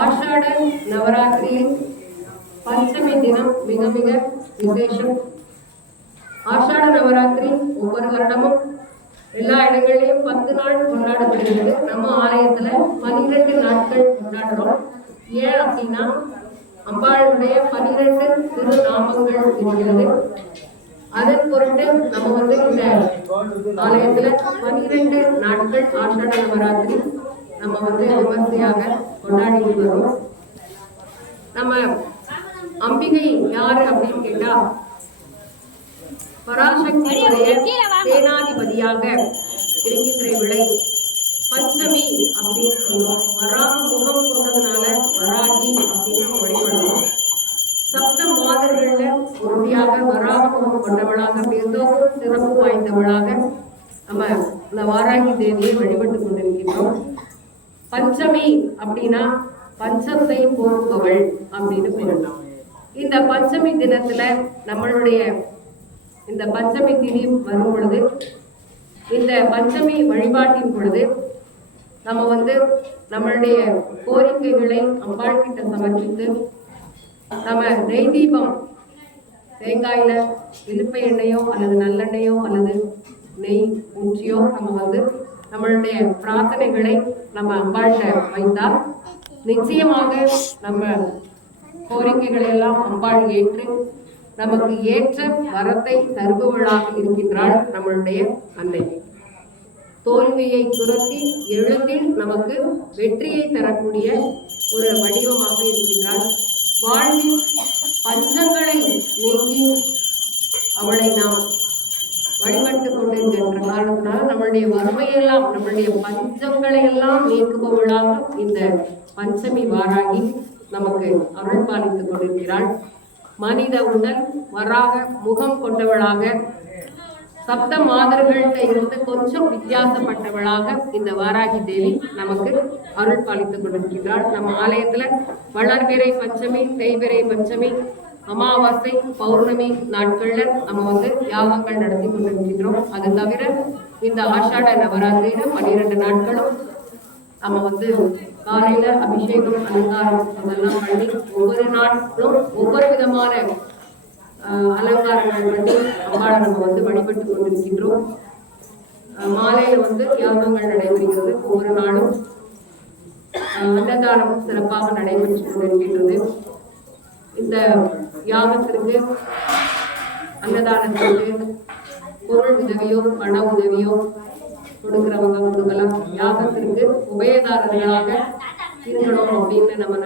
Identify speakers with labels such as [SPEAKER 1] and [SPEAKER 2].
[SPEAKER 1] ஆஷாட நவராத்திரியில் பஞ்சமி தினம் மிக மிக விசேஷம். ஆஷாட நவராத்திரி ஒவ்வொரு வருடமும் எல்லா இடங்களிலும் பத்து நாள் கொண்டாடப்படுகிறது. நம்ம ஆலயத்துல பன்னிரெண்டு நாட்கள் கொண்டாடுறோம். ஏன் அப்படின்னா அம்பாளுடைய பன்னிரெண்டு திருநாமங்கள் இருக்கிறது. அதன் பொருட்டு நம்ம வந்து இந்த ஆலயத்துல பன்னிரெண்டு நாட்கள் ஆஷாட நவராத்திரி நம்ம வந்து விமர்சையாக கொண்டாடிட்டு வரோம் நம்ம அம்பிகை யாரு அப்படின்னு கேட்டா பராசக்தியுடைய சேனாதிபதியாக இருக்கின்ற விலை பஞ்சமி அப்படின்னு சொல்லுவோம் வராக முகம் கொண்டதுனால வராகி அப்படின்னு வழிபடுவோம் சப்த மாதர்கள்ல உறுதியாக வராக முகம் கொண்டவளாக மிகவும் சிறப்பு வாய்ந்தவளாக நம்ம இந்த வாராகி தேவியை வழிபட்டு பஞ்சமி அப்படின்னா பஞ்சத்தை போக்குவள் அப்படின்னு சொல்லலாம் இந்த பஞ்சமி தினத்துல நம்மளுடைய இந்த பஞ்சமி திதி வரும் பொழுது இந்த பஞ்சமி வழிபாட்டின் பொழுது நம்ம வந்து நம்மளுடைய கோரிக்கைகளை அம்பாள் கிட்ட சமர்ப்பித்து நம்ம நெய் தீபம் தேங்காயில இலுப்பை எண்ணெயோ அல்லது நல்லெண்ணெயோ அல்லது நெய் ஊற்றியோ நம்ம வந்து நம்மளுடைய பிரார்த்தனைகளை நம்ம அம்பாள்கிட்ட வைத்தால் நிச்சயமாக நம்ம கோரிக்கைகளை எல்லாம் அம்பாள் ஏற்று நமக்கு ஏற்ற வரத்தை தருபவளாக இருக்கின்றாள் நம்மளுடைய அன்னை. தோல்வியை துரத்தி எழுத்தில் நமக்கு வெற்றியை தரக்கூடிய ஒரு வடிவமாக இருக்கின்றாள். வாழ்வில் பஞ்சங்களை நீக்கி அவளை நாம் வழிபட்டு கொண்டிருக்கின்ற காரணத்தினால் நம்மளுடைய வறுமையெல்லாம் நம்மளுடைய பஞ்சங்களை எல்லாம் நீக்குபவளாக இந்த பஞ்சமி வாராகி நமக்கு அருள் பாலித்துக் கொண்டிருக்கிறாள். மனித உடல் வராக முகம் கொண்டவளாக சப்த மாதர்கள்ட்ட இருந்து கொஞ்சம் வித்தியாசப்பட்டவளாக இந்த வாராகி தேவி நமக்கு அருள் பாலித்துக் கொண்டிருக்கிறாள் நம்ம ஆலயத்துல வளர்பிறை பஞ்சமி தேய்பிறை பஞ்சமி அமாவாசை பௌர்ணமி நாட்கள்ல நம்ம வந்து யாகங்கள் நடத்தி கொண்டிருக்கின்றோம் அது தவிர இந்த ஆஷாட நவராத்திரியில பன்னிரெண்டு நாட்களும் நம்ம வந்து காலையில அபிஷேகம் அலங்காரம் அதெல்லாம் பண்ணி ஒவ்வொரு நாட்களும் ஒவ்வொரு விதமான ஆஹ், அலங்காரங்கள் பண்ணி அம்பாளை நம்ம வந்து வழிபட்டு கொண்டிருக்கின்றோம். மாலையில வந்து தியாகங்கள் நடைபெறுகிறது ஒவ்வொரு நாளும். அன்னதானம் சிறப்பாக நடைபெற்று கொண்டிருக்கின்றது. இந்த யாகத்திற்கு அன்னதானத்திற்கு பொருள் உதவியோ பண உதவியோ கொடுக்கிறவங்க கொடுக்கலாம். யாகத்திற்கு உபயதாரர்களாக இருக்கணும் அப்படின்னு நம்ம